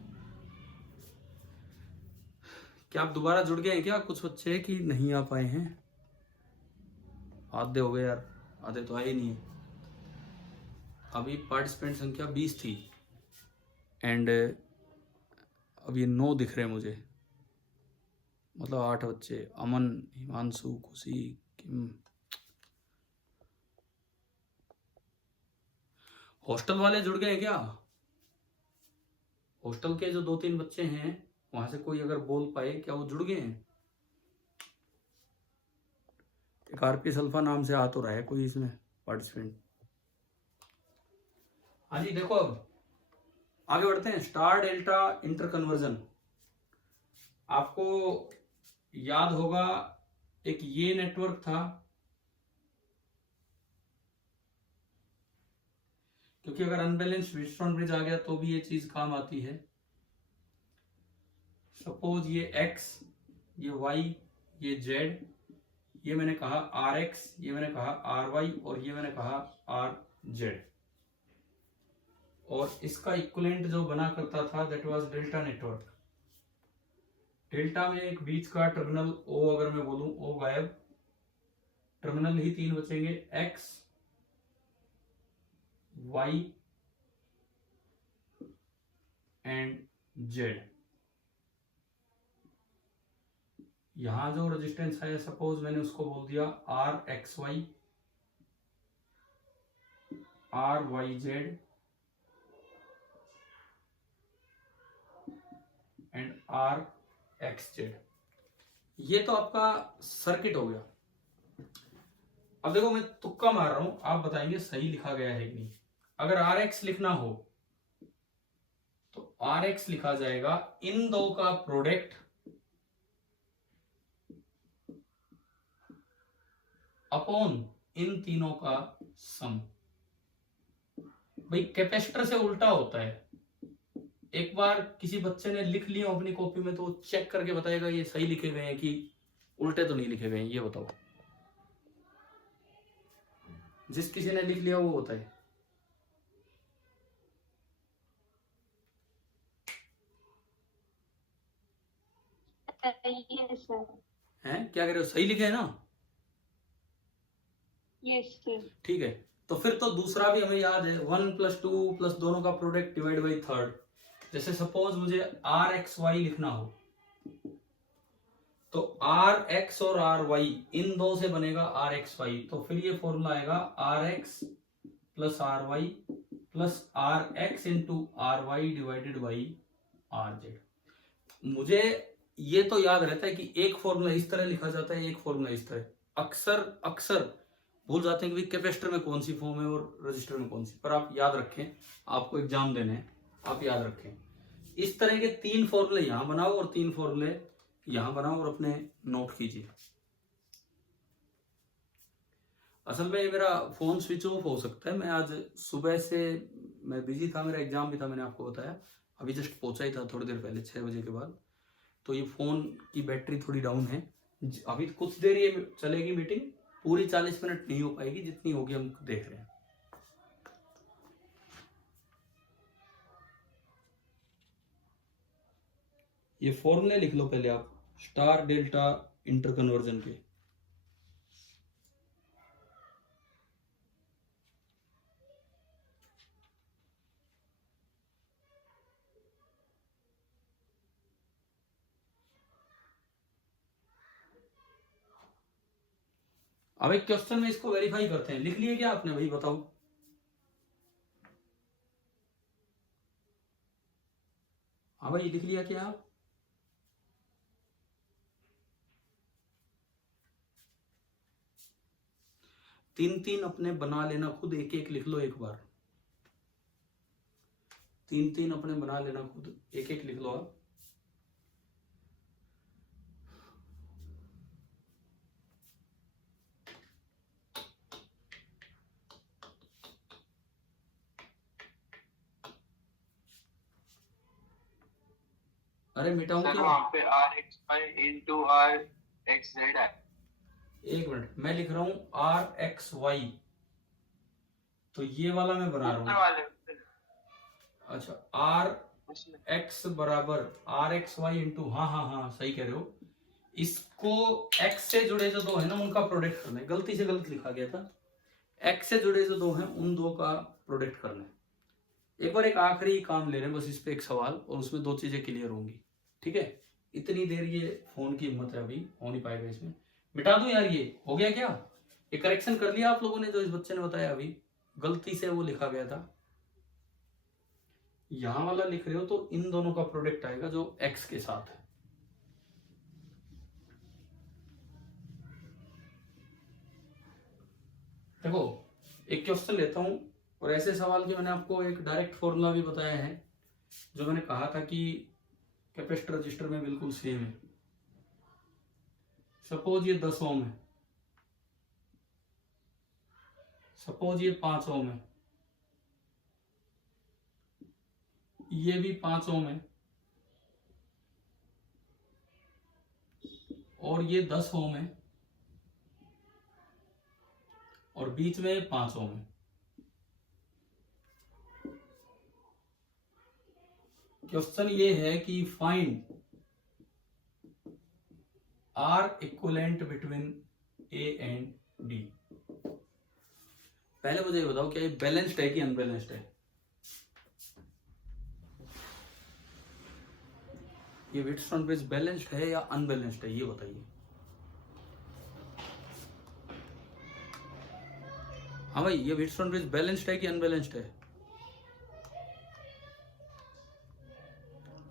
क्या आप दोबारा जुड़ गए हैं क्या कुछ बच्चे, कि नहीं आ पाए हैं? आधे हो गए यार, आधे तो आए ही नहीं है। अभी पार्टिसिपेंट संख्या 20 थी, एंड अब ये 9 दिख रहे हैं मुझे, मतलब 8 बच्चे। अमन, हिमांशु, खुशी, किम। हॉस्टल वाले जुड़ गए क्या? हॉस्टल के जो 2-3 बच्चे हैं वहां से कोई अगर बोल पाए, क्या वो जुड़ गए हैं? एक आरपी सल्फा नाम से आ तो रहा है कोई इसमें पार्टिसिपेंट। हाँ जी, देखो अब आगे बढ़ते हैं। स्टार डेल्टा इंटर कन्वर्जन, आपको याद होगा एक ये नेटवर्क था, क्योंकि अगर अनबैलेंस्ड व्हीटस्टोन ब्रिज आ गया तो भी ये चीज काम आती है। सपोज ये x, ये y, ये z, ये मैंने कहा rx, ये मैंने कहा ry, और ये मैंने कहा rz, और इसका इक्विवेलेंट जो बना करता था that was delta network. Delta में एक बीच का टर्मिनल O, अगर मैं बोलूं O गायब, टर्मिनल ही 3 बचेंगे, x, y एंड z। यहां जो रेजिस्टेंस है सपोज मैंने उसको बोल दिया R X Y, R Y Z and R X Z. ये तो आपका सर्किट हो गया। अब देखो मैं तुक्का मार रहा हूं, आप बताएंगे सही लिखा गया है कि नहीं। अगर आर एक्स लिखना हो तो आर एक्स लिखा जाएगा इन दो का प्रोडक्ट अपॉन इन तीनों का सम। भाई कैपेसिटर से उल्टा होता है। एक बार किसी बच्चे ने लिख लिया अपनी कॉपी में तो चेक करके बताएगा ये सही लिखे गए हैं कि उल्टे तो नहीं लिखे गए हैं, ये बताओ। जिस किसी ने लिख लिया वो होता है। Yes sir. हैं क्या कह रहे हो, सही लिखे है ना? Yes sir. ठीक है, तो फिर तो दूसरा भी हमें याद है, 1+2 दोनों का प्रोडक्ट डिवाइड बाई थर्ड। जैसे सपोज मुझे आर एक्स वाई लिखना हो तो आर एक्स और आर वाई इन दो से बनेगा आर एक्स वाई। तो फिर ये फॉर्मूला आएगा R X plus R Y plus R X into R Y divided by R Z. मुझे ये तो याद रहता है कि एक फॉर्मूला इस तरह लिखा जाता है, एक फॉर्मूला इस तरह। अक्सर भूल जाते हैं कि कैपेसिटर में कौन सी फॉर्म है और रजिस्टर में कौन सी, पर आप याद रखें, आपको एग्जाम देने हैं, आप याद रखें। इस तरह के 3 फॉर्मूले यहां बनाओ और 3 फॉर्मूले यहां बनाओ और अपने नोट कीजिए। असल में ये मेरा फोन स्विच ऑफ हो सकता है, मैं आज सुबह से मैं बिजी था, मेरा एग्जाम भी था, मैंने आपको बताया। अभी जस्ट पहुंचा ही था थोड़ी देर पहले 6 बजे के बाद। तो ये फोन की बैटरी थोड़ी डाउन है। अभी कुछ देर ये चलेगी मीटिंग, पूरी 40 मिनट नहीं हो पाएगी, जितनी होगी हम देख रहे हैं। ये फॉर्मूले लिख लो पहले आप, स्टार डेल्टा इंटर कन्वर्जन के। अब एक क्वेश्चन में इसको वेरीफाई करते हैं। लिख लिए क्या आपने भाई, बताओ। हाँ भाई, लिख लिया क्या आप? तीन अपने बना लेना खुद, एक एक लिख लो एक बार। 3 अपने बना लेना खुद, एक एक लिख लो आप। अरे मिटाऊं सर क्या? वहाँ पे R X Y into R X Z है। एक मिनट, मैं लिख रहा हूं आर एक्स वाई, तो ये वाला मैं बना रहा हूं। वाले अच्छा, आर एक्स बराबर आर एक्स वाई इंटू, हाँ सही कह रहे हो। इसको एक्स से जुड़े जो दो है ना उनका प्रोडक्ट करना है। गलती से गलत लिखा गया था। एक्स से जुड़े जो दो हैं उन दो का प्रोडक्ट करना है। एक बार एक आखिरी काम ले रहे हैं बस, इस पे एक सवाल, और उसमें 2 चीजें क्लियर होंगी। ठीक है, इतनी देर ये फोन की हिम्मत है, अभी हो नहीं पाएगा इसमें। मिटा दूं यार, ये हो गया क्या? ये करेक्शन कर लिया आप लोगों ने जो इस बच्चे ने बताया अभी, गलती से वो लिखा गया था। यहां वाला लिख रहे हो तो इन दोनों का प्रोडक्ट आएगा जो एक्स के साथ है। देखो एक क्वेश्चन लेता हूं, और ऐसे सवाल की मैंने आपको एक डायरेक्ट फॉर्मूला भी बताया है, जो मैंने कहा था कि कैपेसिटर रजिस्टर में बिल्कुल सेम है। सपोज ये 10 ओम है, सपोज ये 5 ओम है, ये भी 5 ओम है, और ये 10 ओम है, और बीच में 5 ओम है। क्वेश्चन ये है कि find R equivalent between A and D. पहले मुझे ये बताओ, क्या ये बैलेंस्ड है कि अनबैलेंस्ड है? ये व्हीटस्टोन ब्रिज बैलेंस्ड है या अनबैलेंस्ड है, ये बताइए। हाँ भाई, ये व्हीटस्टोन ब्रिज बैलेंस्ड है कि अनबैलेंस्ड है?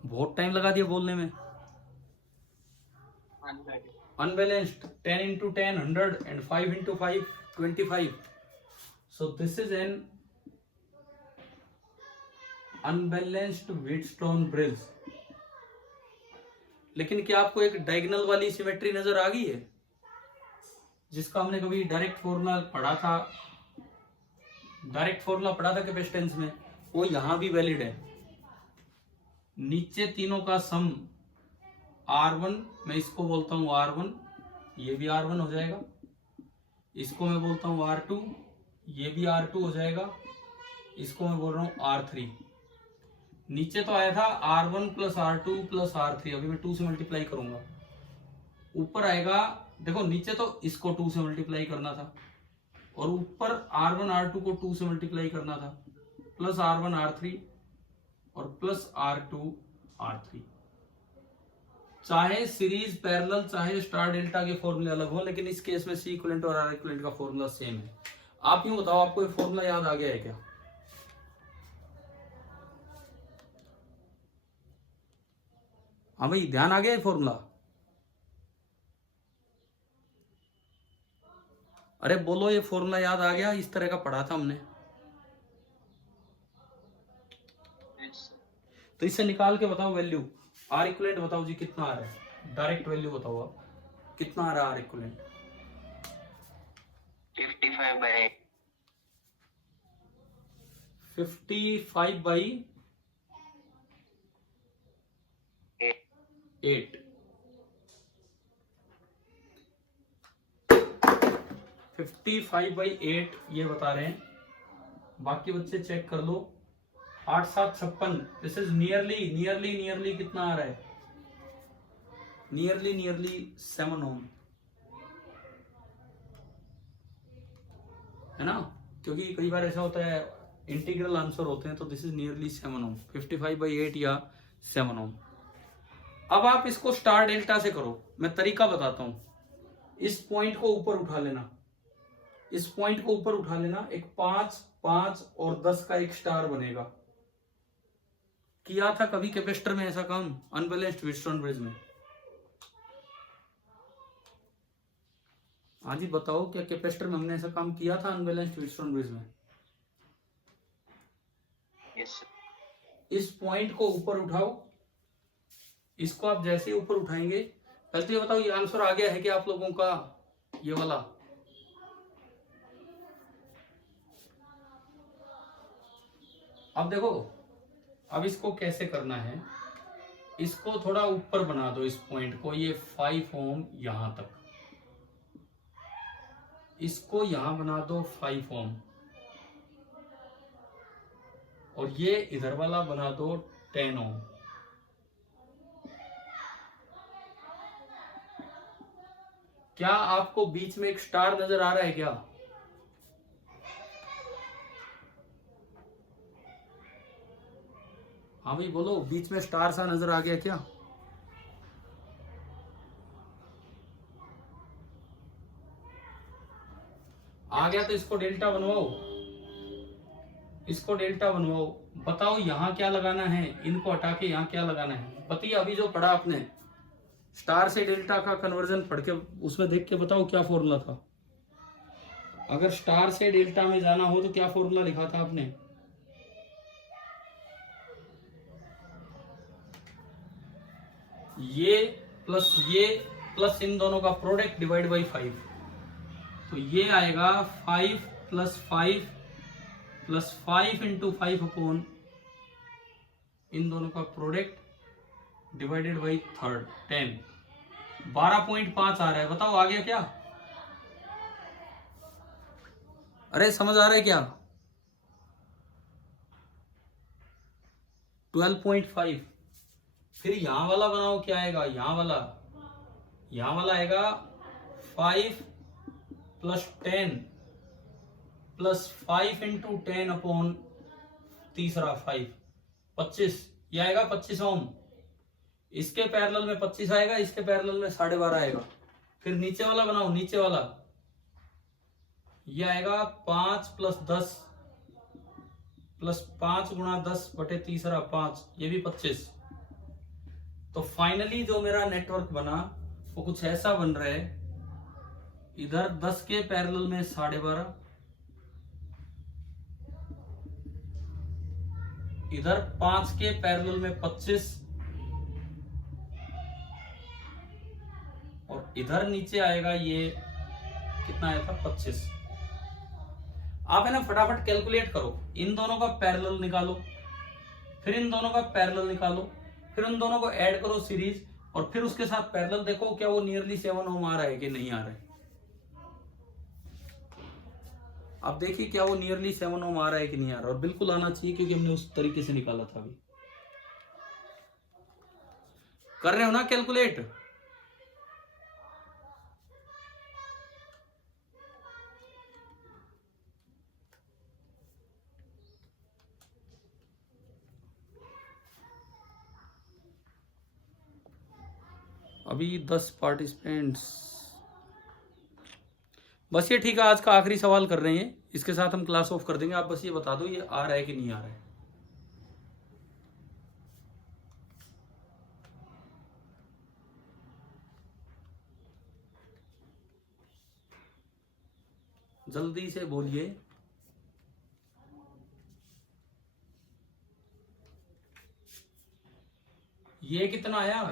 बहुत टाइम लगा दिया बोलने में। Unbalanced, 10 into 10, 100, and 5 into 5, 25. So this is an unbalanced Wheatstone bridge. लेकिन क्या आपको एक डायगोनल वाली सिमेट्री नजर आ गई है, जिसका हमने कभी डायरेक्ट फॉर्मूला पढ़ा था, कैपेसिटेंस में, वो यहां भी वैलिड है। नीचे तीनों का सम R1, मैं इसको बोलता हूं R1, ये भी R1 हो जाएगा। इसको मैं बोलता हूं R2, ये भी R2 हो जाएगा। इसको मैं बोल रहा हूं R3। नीचे तो आया था R1 plus R2 plus R3, अभी मैं 2 से मल्टीप्लाई करूंगा। ऊपर आएगा, देखो नीचे तो इसको 2 से मल्टीप्लाई करना था, और ऊपर R1 R2 को 2 से मल्टीप्लाई करना था, प्लस R1 R3 और प्लस R2 R3। चाहे सीरीज, पैरेलल, चाहे स्टार डेल्टा के फॉर्मूले अलग हो, लेकिन इस केस में सी इक्विवेलेंट और आर इक्विवेलेंट का फॉर्मूला सेम है। आप यूं बताओ, आपको ये फॉर्मूला याद आ गया है क्या? हाँ भाई, ध्यान आ गया है फॉर्मूला? अरे बोलो, ये फॉर्मूला याद आ गया? इस तरह का पढ़ा था हमने। तो इससे निकाल के बताओ वैल्यू। आर इक्विवेलेंट बताओ जी, कितना आ रहा है? डायरेक्ट वैल्यू बताओ आप, कितना आ रहा है आर इक्विवेलेंट? 55/8। 55/8। 55/8 ये बता रहे हैं। बाकी बच्चे चेक कर लो। 8 7 56। दिस इज नियरली कितना आ रहा है? नियरली 7 ओम, है ना? क्योंकि कई बार ऐसा होता है, इंटीग्रल आंसर होते हैं, तो दिस इज नियरली 7 ओम, 55/8 या 7 ओम। अब आप इसको स्टार डेल्टा से करो। मैं तरीका बताता हूं। इस पॉइंट को ऊपर उठा लेना, एक 5 5 और 10 का एक स्टार बनेगा। किया था कभी कैपेसिटर में ऐसा काम, अनबैलेंस्ड व्हीटस्टोन ब्रिज में? हाँ जी बताओ, क्या कैपेसिटर में हमने ऐसा काम किया था अनबैलेंस्ड व्हीटस्टोन ब्रिज में? यस। इस पॉइंट को ऊपर उठाओ। इसको आप जैसे ही ऊपर उठाएंगे, पहले तो ये बताओ, ये आंसर आ गया है कि आप लोगों का ये वाला? अब देखो, अब इसको कैसे करना है, इसको थोड़ा ऊपर बना दो इस पॉइंट को, ये 5 ओम यहां तक, इसको यहां बना दो 5 ओम, और ये इधर वाला बना दो 10 ओम। क्या आपको बीच में एक स्टार नजर आ रहा है क्या? हाँ भाई बोलो, बीच में स्टार सा नजर आ गया क्या? आ गया तो इसको डेल्टा बनवाओ। बताओ यहां क्या लगाना है, इनको हटा के यहां क्या लगाना है? बताइए, अभी जो पढ़ा आपने स्टार से डेल्टा का कन्वर्जन पढ़ के, उसमें देख के बताओ क्या फॉर्मूला था। अगर स्टार से डेल्टा में जाना हो तो क्या फॉर्मूला लिखा था आपने? ये प्लस इन दोनों का प्रोडक्ट डिवाइड बाई 5, तो ये आएगा 5 + 5 + 5 × 5 अपॉन इन दोनों का प्रोडक्ट डिवाइडेड बाई 3rd 10। 12.5 आ रहा है। बताओ आ गया क्या? अरे समझ आ रहा है क्या? 12.5। फिर यहां वाला बनाओ, क्या आएगा? यहां वाला आएगा 5 + 10 + 5 × 10 अपॉन तीसरा 5, 25। यह आएगा 25 ओम। इसके पैरेलल में 25 आएगा, इसके पैरेलल में 12.5 आएगा। फिर नीचे वाला बनाओ, नीचे वाला ये आएगा 5 + 10 + 5 × 10 बटे तीसरा 5, ये भी 25। तो फाइनली जो मेरा नेटवर्क बना वो कुछ ऐसा बन रहा है, इधर 10 के पैरेलल में 12.5, इधर 5 के पैरेलल में 25, और इधर नीचे आएगा ये कितना आया था 25। आप है ना फटाफट कैलकुलेट करो, इन दोनों का पैरेलल निकालो, फिर इन दोनों का पैरेलल निकालो, फिर उन दोनों को ऐड करो सीरीज, और फिर उसके साथ पैरेलल देखो क्या वो नियरली 7 ओम आ रहा है कि नहीं आ रहा है। आप देखिए क्या वो नियरली 7 ओम आ रहा है कि नहीं आ रहा है, और बिल्कुल आना चाहिए क्योंकि हमने उस तरीके से निकाला था। अभी कर रहे हो ना कैलकुलेट? अभी 10 पार्टिसिपेंट्स। बस ये ठीक है, आज का आखिरी सवाल कर रहे हैं, इसके साथ हम क्लास ऑफ कर देंगे। आप बस ये बता दो ये आ रहा है कि नहीं आ रहा है। जल्दी से बोलिए। ये कितना आया?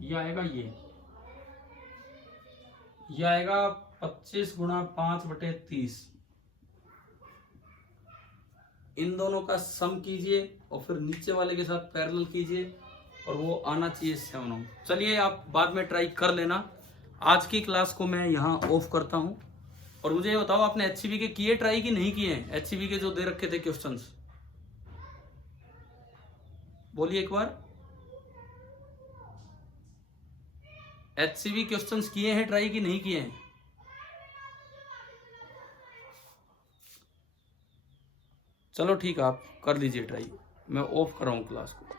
ये आएगा, ये आएगा 25 × 5 बटे 30। इन दोनों का सम कीजिए और फिर नीचे वाले के साथ पैरेलल कीजिए, और वो आना चाहिए 7 ओम। चलिए आप बाद में ट्राई कर लेना। आज की क्लास को मैं यहाँ ऑफ करता हूँ। और मुझे ये बताओ, आपने HCV के किए ट्राई कि नहीं किए हैं? HCV के जो दे रखे थे क्वेश्चंस, बोलिए एक बार। HCV क्वेश्चंस किए हैं ट्राई कि नहीं किए हैं? चलो ठीक है, आप कर लीजिए ट्राई। मैं ऑफ कर रहा हूँ क्लास को।